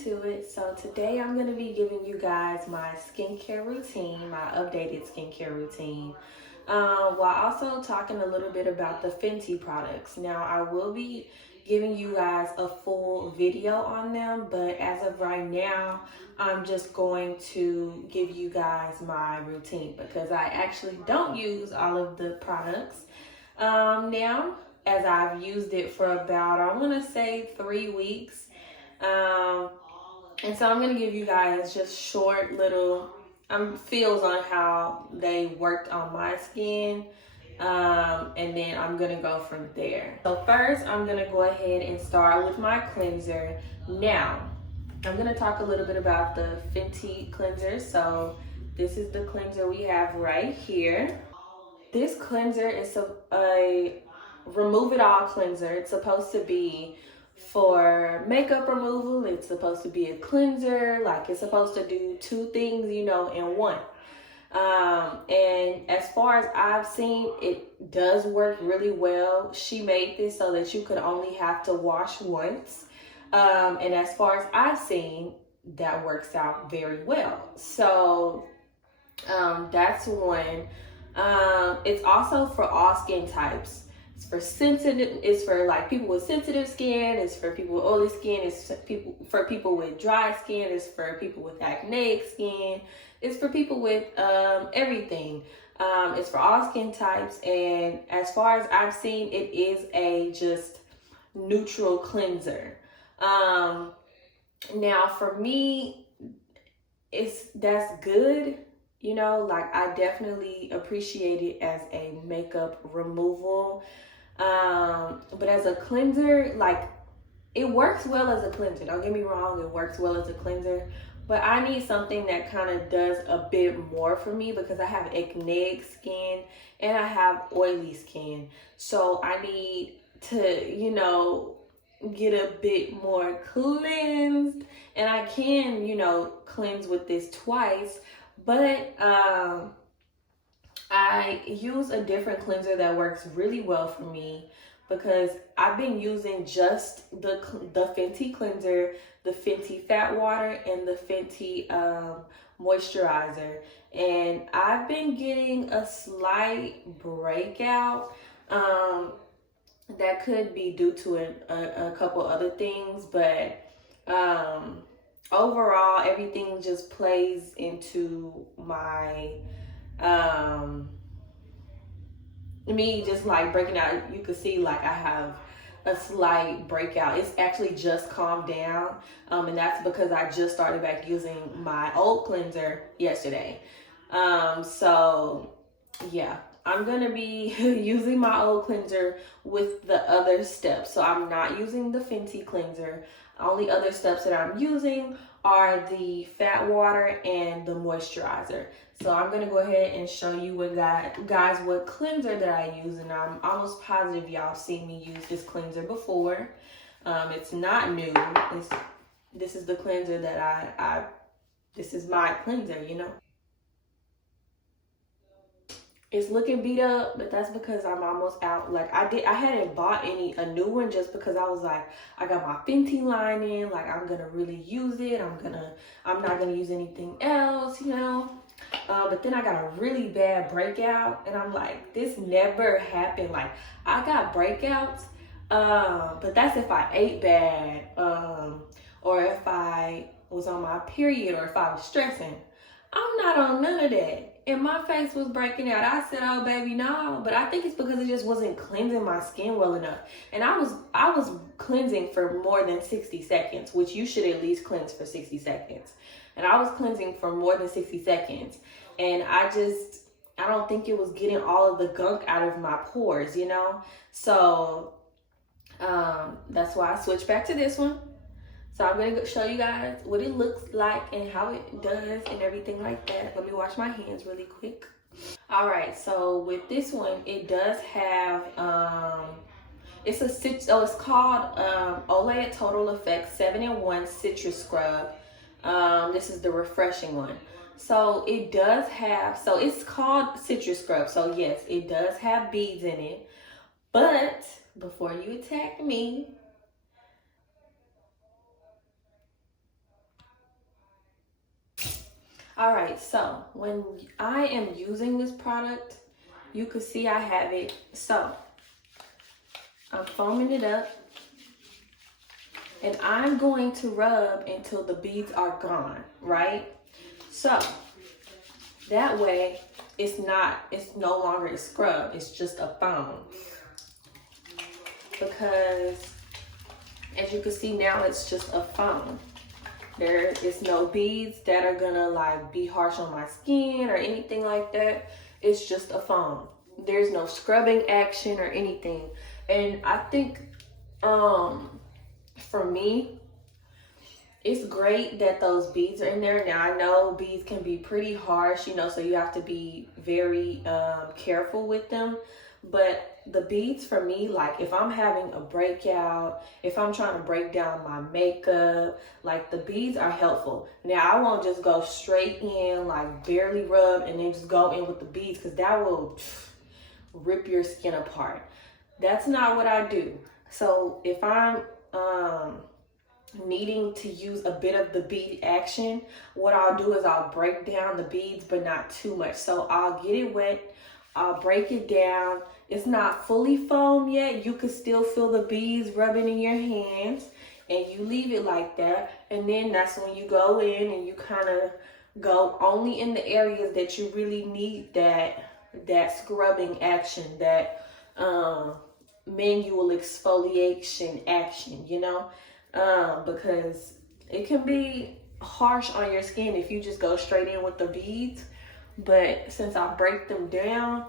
into it. So today I'm going to be giving you guys my skincare routine, my updated skincare routine, while also talking a little bit about the Fenty products. Now I will be giving you guys a full video on them, but as of right now, I'm just going to give you guys my routine because I actually don't use all of the products now, as I've used it for about, I want to say 3 weeks. And so I'm going to give you guys just short little feels on how they worked on my skin. And then I'm going to go from there. So first, I'm going to go ahead and start with my cleanser. Now, I'm going to talk a little bit about the Fenty cleanser. So this is the cleanser we have right here. This cleanser is a remove it all cleanser. It's supposed to be for makeup removal. It's supposed to be a cleanser. Like, it's supposed to do two things, in one. And as far as I've seen, it does work really well. She made this so that you could only have to wash once. And as far as I've seen, that works out very well. So that's one. It's also for all skin types. It's for sensitive. It's for like people with sensitive skin. It's for people with oily skin. It's for people with dry skin. It's for people with acneic skin. It's for people with everything. It's for all skin types. And as far as I've seen, it is a just neutral cleanser. Now for me, that's good. Like, I definitely appreciate it as a makeup removal. But as a cleanser, like, it works well as a cleanser. Don't get me wrong, it works well as a cleanser. But I need something that kind of does a bit more for me because I have acneic skin and I have oily skin. So I need to, get a bit more cleansed. And I can, cleanse with this twice. But I use a different cleanser that works really well for me because I've been using just the Fenty cleanser, the Fenty fat water, and the Fenty moisturizer. And I've been getting a slight breakout. That could be due to a couple other things, but overall, everything just plays into my me just like breaking out. You can see like I have a slight breakout. It's actually just calmed down, and that's because I just started back using my old cleanser yesterday. So yeah, I'm gonna be using my old cleanser with the other steps. So I'm not using the Fenty cleanser. Only other steps that I'm using are the fat water and the moisturizer. So I'm going to go ahead and show you guys what cleanser that I use. And I'm almost positive y'all seen me use this cleanser before. It's not new. This is the cleanser that this is my cleanser, It's looking beat up, but that's because I'm almost out. Like, I hadn't bought a new one just because I was like, I got my Fenty line in, like, I'm gonna really use it. I'm not gonna use anything else, But then I got a really bad breakout, and I'm like, this never happened. Like, I got breakouts, but that's if I ate bad, or if I was on my period, or if I was stressing. I'm not on none of that. And my face was breaking out. I said, oh baby, no. But I think it's because it just wasn't cleansing my skin well enough. And I was cleansing for more than 60 seconds, which you should at least cleanse for 60 seconds. And I was cleansing for more than 60 seconds. And I don't think it was getting all of the gunk out of my pores, So that's why I switched back to this one. So I'm going to show you guys what it looks like and how it does and everything like that. Let me wash my hands really quick. All right, so with this one, it does have, it's called Olay Total Effect 7-in-1 Citrus Scrub. This is the refreshing one. So it does have, so it's called Citrus Scrub. So yes, it does have beads in it. But before you attack me, All right, so when I am using this product, you can see I have it. So I'm foaming it up, and I'm going to rub until the beads are gone, right? So that way it's no longer a scrub, it's just a foam. Because as you can see now, it's just a foam. There is no beads that are gonna like be harsh on my skin or anything like that. It's just a foam. There's no scrubbing action or anything. And I think for me, it's great that those beads are in there. Now I know beads can be pretty harsh, you know, so you have to be very careful with them. But the beads for me, like if I'm having a breakout, if I'm trying to break down my makeup, like the beads are helpful. Now I won't just go straight in, like barely rub and then just go in with the beads, because that will rip your skin apart. That's not what I do. So if I'm needing to use a bit of the bead action, what I'll do is I'll break down the beads, but not too much. So I'll get it wet, I'll break it down. It's not fully foam yet. You can still feel the beads rubbing in your hands, and you leave it like that. And then that's when you go in and you kind of go only in the areas that you really need that scrubbing action, that manual exfoliation action, you know, because it can be harsh on your skin if you just go straight in with the beads. But since I break them down,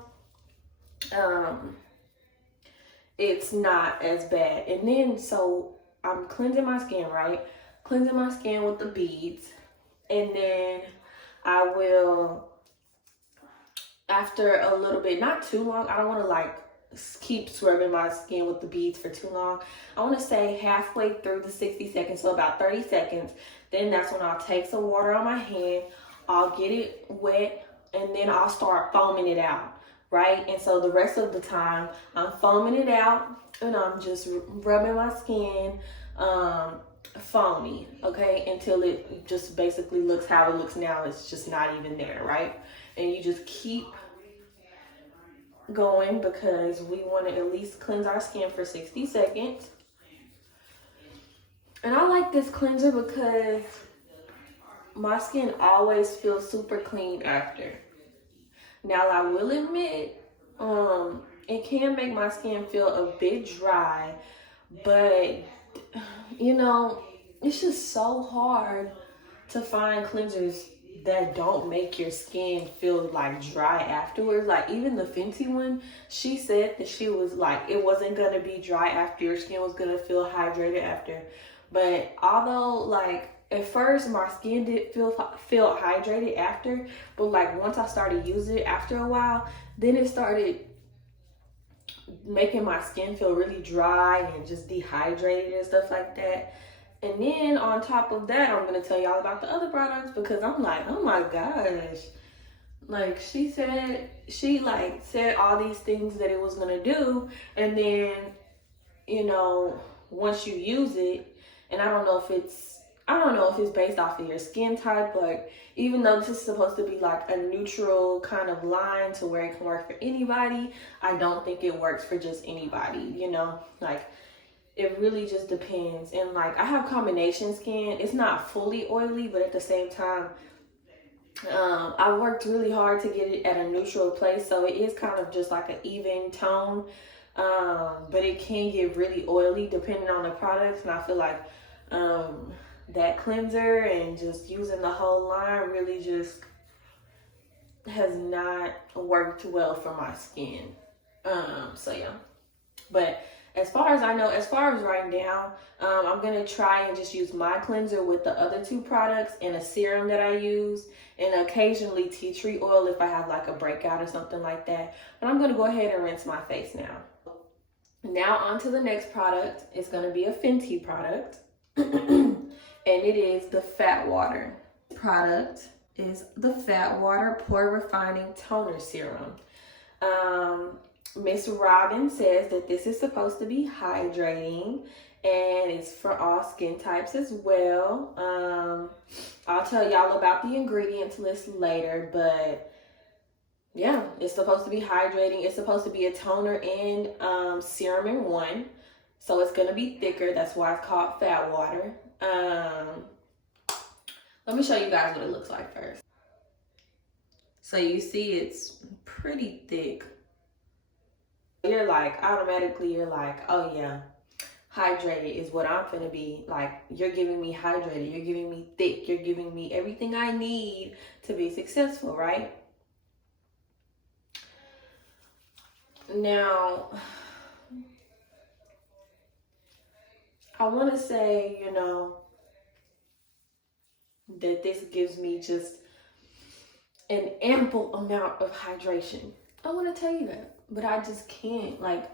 it's not as bad. And then so I'm cleansing my skin, right? Cleansing my skin with the beads, and then I will, after a little bit, not too long, I don't want to like keep scrubbing my skin with the beads for too long. I want to say halfway through the 60 seconds, so about 30 seconds. Then that's when I'll take some water on my hand, I'll get it wet, and then I'll start foaming it out, right? And so the rest of the time I'm foaming it out and I'm just rubbing my skin foamy, okay, until it just basically looks how it looks now. It's just not even there, right? And you just keep going, because we want to at least cleanse our skin for 60 seconds. And I like this cleanser because my skin always feels super clean after. Now I will admit, it can make my skin feel a bit dry, but you know, it's just so hard to find cleansers that don't make your skin feel like dry afterwards. Like even the Fenty one, she said that she was like, it wasn't gonna be dry after, your skin was gonna feel hydrated after. But although like at first my skin did feel hydrated after, but like once I started using it after a while, then it started making my skin feel really dry and just dehydrated and stuff like that. And then on top of that, I'm gonna tell y'all about the other products, because I'm like, oh my gosh, like she said all these things that it was gonna do, and then, you know, once you use it, and I don't know if it's based off of your skin type, but even though this is supposed to be like a neutral kind of line to where it can work for anybody, I don't think it works for just anybody, you know, like it really just depends. And like I have combination skin, it's not fully oily, but at the same time, I worked really hard to get it at a neutral place, so it is kind of just like an even tone, but it can get really oily depending on the products. And I feel like that cleanser and just using the whole line really just has not worked well for my skin. So yeah, but as far as I know, as far as right now, I'm gonna try and just use my cleanser with the other two products and a serum that I use, and occasionally tea tree oil if I have like a breakout or something like that. But I'm gonna go ahead and rinse my face now. Now on to the next product. It's gonna be a Fenty product. And it is the Fat Water. Product is the Fat Water Pore Refining Toner Serum. Miss Robin says that this is supposed to be hydrating, and it's for all skin types as well. I'll tell y'all about the ingredients list later, but yeah, it's supposed to be hydrating. It's supposed to be a toner and serum in one, so it's gonna be thicker. That's why it's called fat water. Let me show you guys what it looks like first. So you see it's pretty thick. You're like, automatically you're like, oh yeah, hydrated is what I'm gonna be. Like, you're giving me hydrated, you're giving me thick, you're giving me everything I need to be successful, right? Now, I want to say, you know, that this gives me just an ample amount of hydration. I want to tell you that, but I just can't. Like,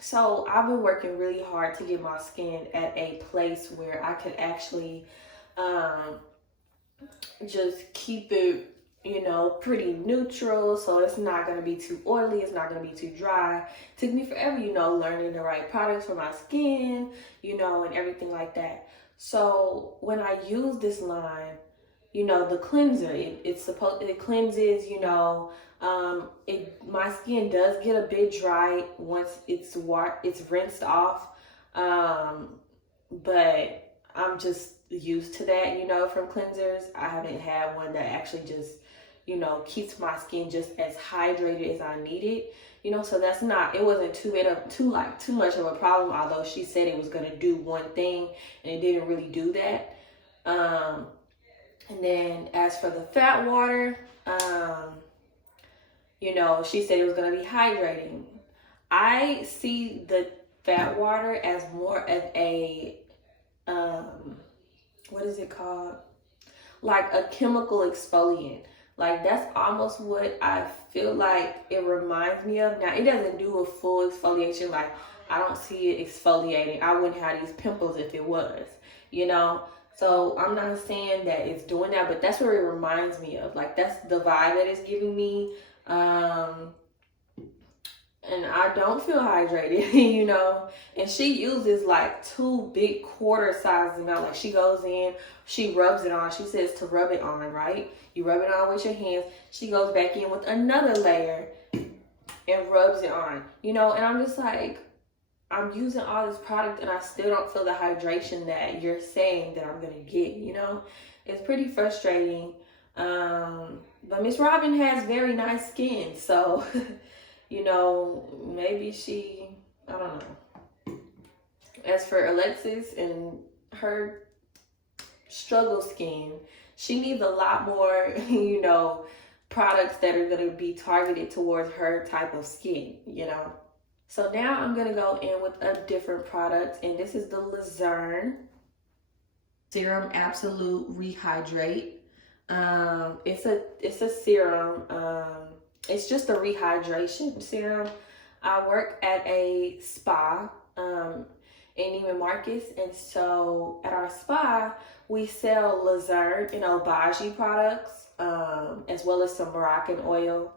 so I've been working really hard to get my skin at a place where I could actually just keep it, you know, pretty neutral, so it's not going to be too oily, it's not going to be too dry. It took me forever, you know, learning the right products for my skin, you know, and everything like that. So when I use this line, you know, the cleanser, it cleanses, you know, my skin does get a bit dry once it's rinsed off, but I'm just used to that, you know, from cleansers. I haven't had one that actually just, you know, keeps my skin just as hydrated as I need it, you know. So that's not, it wasn't too much of a problem, although she said it was going to do one thing and it didn't really do that. And then as for the fat water, you know, she said it was going to be hydrating. I see the fat water as more of a what is it called? Like a chemical exfoliant. Like, that's almost what I feel like it reminds me of. Now, it doesn't do a full exfoliation. Like, I don't see it exfoliating. I wouldn't have these pimples if it was, you know? So I'm not saying that it's doing that, but that's what it reminds me of. Like, that's the vibe that it's giving me. And I don't feel hydrated, you know. And she uses like 2 big quarter-sized amounts. Like, she goes in, she rubs it on. She says to rub it on, right? You rub it on with your hands. She goes back in with another layer and rubs it on, you know. And I'm just like, I'm using all this product and I still don't feel the hydration that you're saying that I'm gonna get, you know. It's pretty frustrating. But Miss Robin has very nice skin, so you know, maybe she, I don't know. As for Alexis and her struggle skin, she needs a lot more, you know, products that are going to be targeted towards her type of skin, you know. So now I'm going to go in with a different product, and this is the Luzerne Serum Absolute Rehydrate. It's a serum. It's just a rehydration serum. I work at a spa in Neiman Marcus, and so at our spa we sell Luzerne and Obagi products, as well as some Moroccan oil.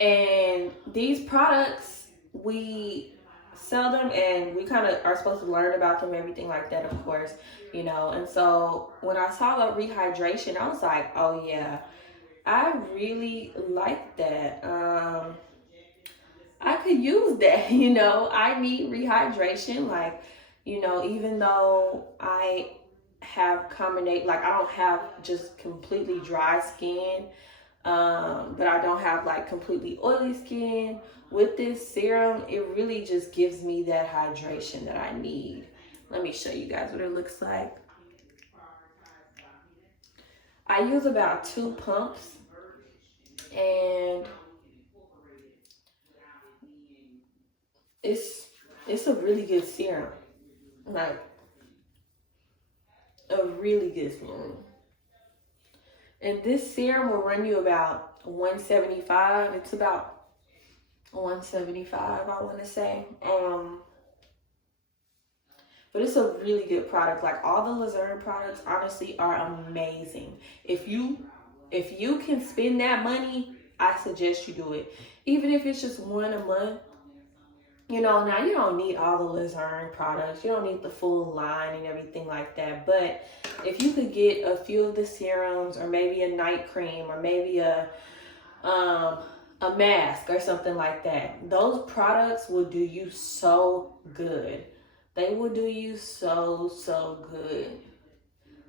And these products, we sell them and we kind of are supposed to learn about them, everything like that, of course, you know. And so when I saw the rehydration, I was like, oh yeah, I really like that. I could use that, you know. I need rehydration. Like, you know, even though I have like, I don't have just completely dry skin, but I don't have like completely oily skin. With this serum, it really just gives me that hydration that I need. Let me show you guys what it looks like. I use about 2 pumps, and it's a really good serum. Like, a really good serum. And this serum will run you about $175. It's about $175, I want to say. But it's a really good product. Like, all the Luzerne products honestly are amazing. If you can spend that money, I suggest you do it. Even if it's just one a month, You know, now you don't need all the Luzerne products. You don't need the full line and everything like that. But if you could get a few of the serums, or maybe a night cream, or maybe um, a mask or something like that, those products will do you so good. They will do you so good.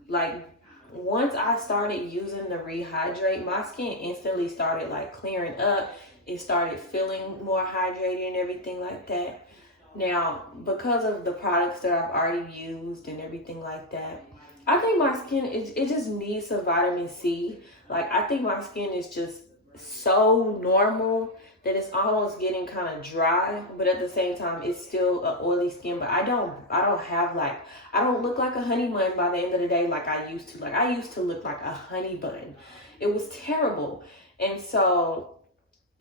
Like, once I started using the rehydrate, my skin instantly started like clearing up. It started feeling more hydrated and everything like that. Now, because of the products that I've already used and everything like that, I think my skin, it just needs some vitamin C. Like, I think my skin is just so normal that it's almost getting kind of dry, but at the same time it's still an oily skin. But I don't have like, I don't look like a honey bun by the end of the day like I used to. Like, I used to look like a honey bun. It was terrible. And so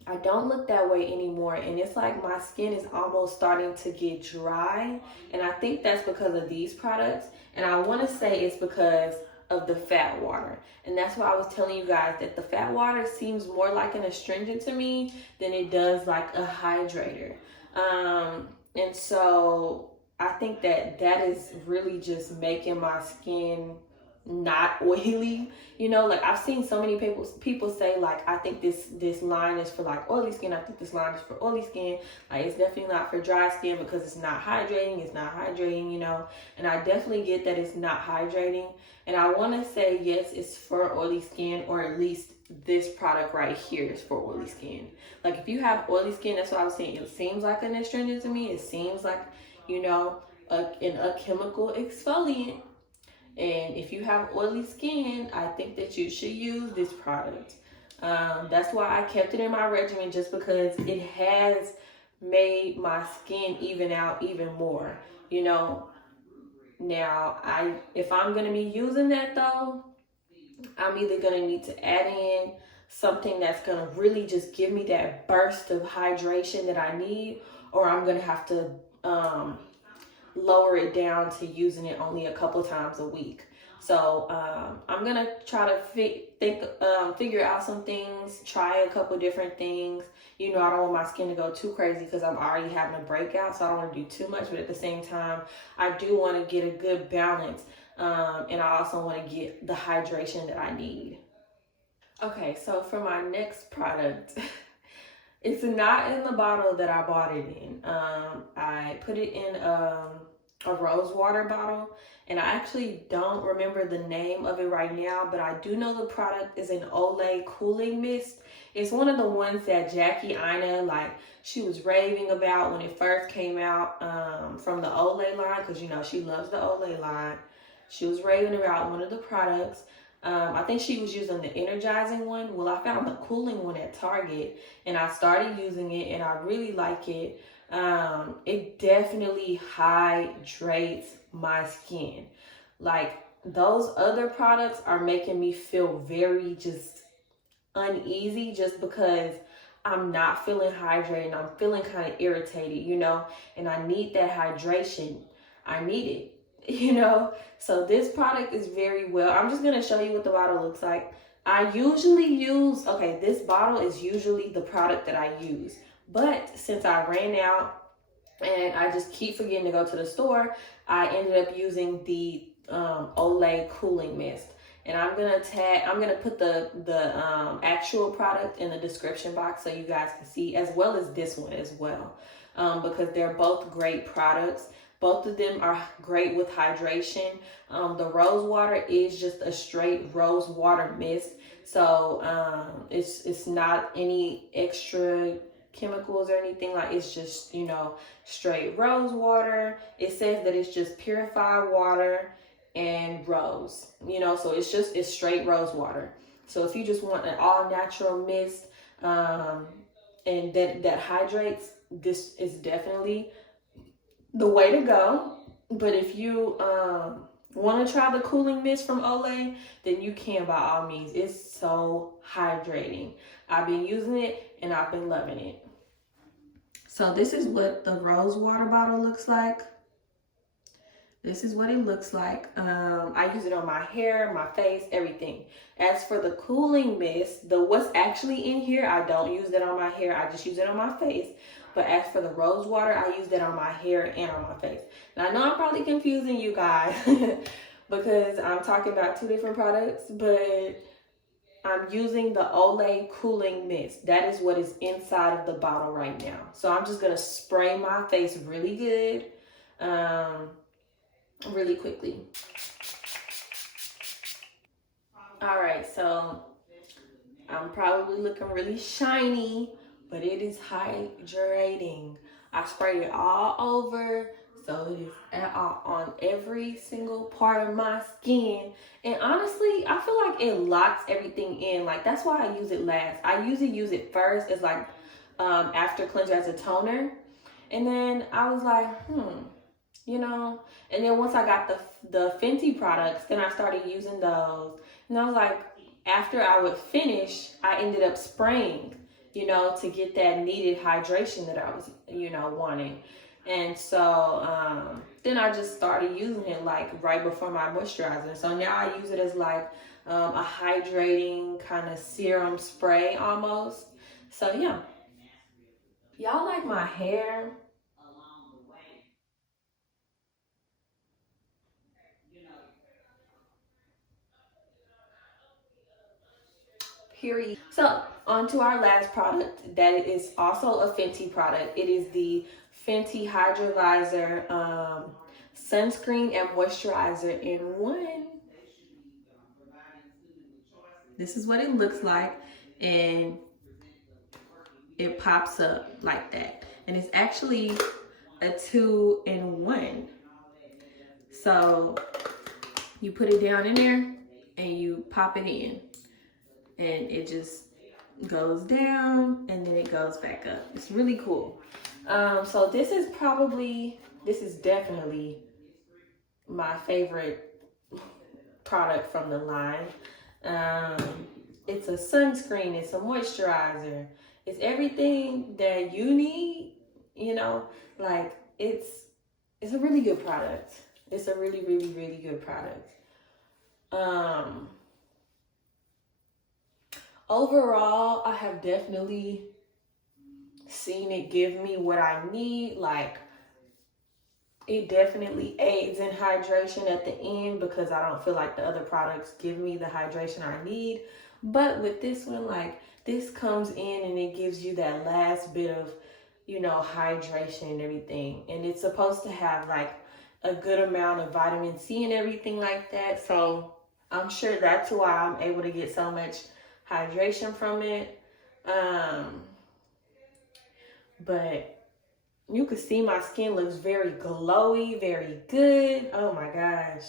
I don't look that way anymore, and it's like my skin is almost starting to get dry, and I think that's because of these products. And I want to say it's because of the fat water, and that's why I was telling you guys that the fat water seems more like an astringent to me than it does like a hydrator. And so I think that that is really just making my skin not oily. You know, like, I've seen so many people say like, I think this line is for like oily skin, I think this line is for oily skin. Like, it's definitely not for dry skin because it's not hydrating, you know. And I definitely get that it's not hydrating, and I want to say yes, it's for oily skin, or at least this product right here is for oily skin. Like, if you have oily skin, that's what I was saying, it seems like an astringent to me. It seems like, you know, a chemical exfoliant. And if you have oily skin, I think that you should use this product. That's why I kept it in my regimen, just because it has made my skin even out even more. You know, now if I'm gonna be using that though, I'm either gonna need to add in something that's gonna really just give me that burst of hydration that I need, or I'm gonna have to lower it down to using it only a couple times a week. So I'm gonna try to figure out some things, try a couple different things. You know, I don't want my skin to go too crazy because I'm already having a breakout, so I don't want to do too much. But at the same time, I do want to get a good balance, and I also want to get the hydration that I need. Okay, so for my next product, it's not in the bottle that I bought it in. I put it in a rose water bottle, and I actually don't remember the name of it right now, but I do know the product is an Olay cooling mist. It's one of the ones that Jackie Aina, like, she was raving about when it first came out, from the Olay line, because, you know, she loves the Olay line. She was raving about one of the products. I think she was using the energizing one. Well, I found the cooling one at Target, and I started using it, and I really like it. It definitely hydrates my skin. Like, those other products are making me feel very just uneasy, just because I'm not feeling hydrated. I'm feeling kind of irritated, you know, and I need that hydration. I need it, you know. So this product is very well. I'm just going to show you what the bottle looks like. I usually use, okay, this bottle is usually the product that I use. But since I ran out and I just keep forgetting to go to the store, I ended up using the Olay cooling mist. And I'm gonna put the actual product in the description box so you guys can see, as well as this one as well, because they're both great products. Both of them are great with hydration. The rose water is just a straight rose water mist, so it's not any extra chemicals or anything. Like, it's just, you know, straight rose water. It says that it's just purified water and rose, you know, so it's straight rose water. So if you just want an all natural mist, and that hydrates, this is definitely the way to go. But if you want to try the cooling mist from Olay, then you can, by all means. It's so hydrating. I've been using it and I've been loving it. So this is what the rose water bottle looks like. This is what it looks like. I use it on my hair, my face, everything. As for the cooling mist, the what's actually in here, I don't use that on my hair. I just use it on my face. But as for the rose water, I use that on my hair and on my face. And I know I'm probably confusing you guys because I'm talking about two different products, but I'm using the Olay cooling mist. That is what is inside of the bottle right now. So I'm just gonna spray my face really good, really quickly. All right, so I'm probably looking really shiny, but it is hydrating. I sprayed it all over, so it is on every single part of my skin. And honestly, I feel like it locks everything in. Like, that's why I use it last. I usually use it first as like after cleanser as a toner. And then I was like, you know. And then once I got the Fenty products, then I started using those. And I was like, after I would finish, I ended up spraying, you know, to get that needed hydration that I was, you know, wanting. And so then I just started using it like right before my moisturizer. So now I use it as like a hydrating kind of serum spray almost. So yeah. Y'all like my hair? Period. So on to our last product that is also a Fenty product. It is the Fenty Hydrolyzer sunscreen and moisturizer in one. This is what it looks like, and it pops up like that. And it's actually a 2-in-1. So you put it down in there and you pop it in, and it just goes down and then it goes back up. It's really cool. So this is definitely my favorite product from the line. It's a sunscreen, it's a moisturizer, it's everything that you need, you know, like it's a really good product. It's a really, really, really good product. Overall, I have definitely seen it give me what I need. Like, it definitely aids in hydration at the end because I don't feel like the other products give me the hydration I need. But with this one, like, this comes in and it gives you that last bit of, you know, hydration and everything. And it's supposed to have like a good amount of vitamin C and everything like that. So I'm sure that's why I'm able to get so much hydration from it. But you can see my skin looks very glowy, very good. Oh my gosh.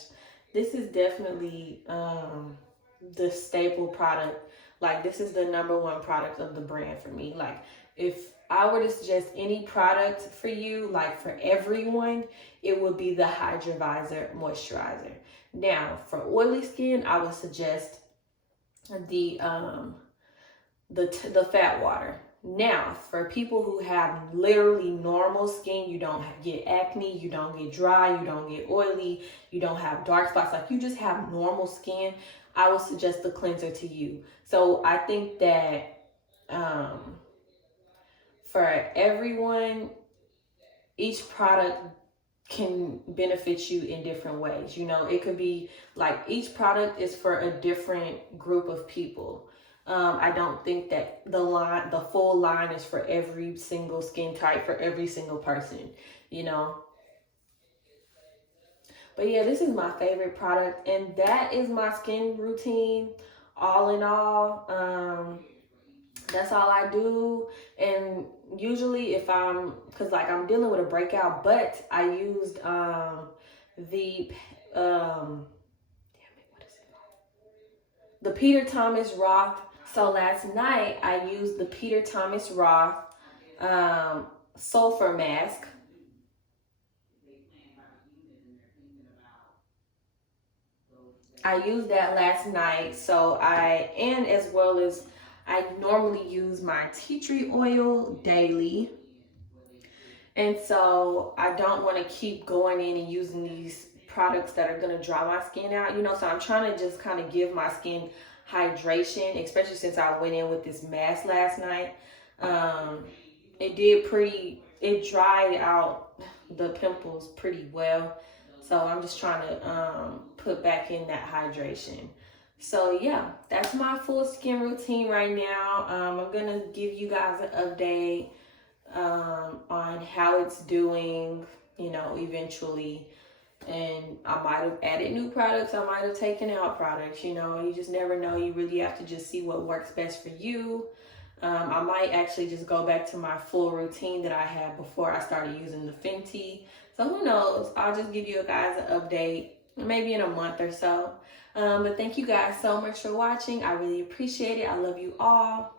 This is definitely the staple product. Like, this is the #1 product of the brand for me. Like, if I were to suggest any product for you, like for everyone, it would be the Hydrovisor moisturizer. Now, for oily skin, I would suggest the fat water. Now, for people who have literally normal skin, you don't get acne, you don't get dry, you don't get oily, you don't have dark spots, like you just have normal skin, I would suggest the cleanser to you. So I think that for everyone, each product can benefit you in different ways. You know, it could be like each product is for a different group of people. I don't think that the full line is for every single skin type, for every single person, you know. But yeah, this is my favorite product, and that is my skin routine all in all. That's all I do. And usually if because like I'm dealing with a breakout, but I used the Peter Thomas Roth. So last night I used the Peter Thomas Roth sulfur mask. I used that last night. So and as well as I normally use my tea tree oil daily. And so I don't want to keep going in and using these products that are going to dry my skin out, you know, so I'm trying to just kind of give my skin hydration, especially since I went in with this mask last night. It dried out the pimples pretty well. So I'm just trying to put back in that hydration. So yeah, that's my full skin routine right now. I'm gonna give you guys an update on how it's doing, you know, eventually. And I might have added new products, I might have taken out products, you know, you just never know. You really have to just see what works best for you. I might actually just go back to my full routine that I had before I started using the Fenty. So who knows? I'll just give you guys an update maybe in a month or so. But thank you guys so much for watching. I really appreciate it. I love you all.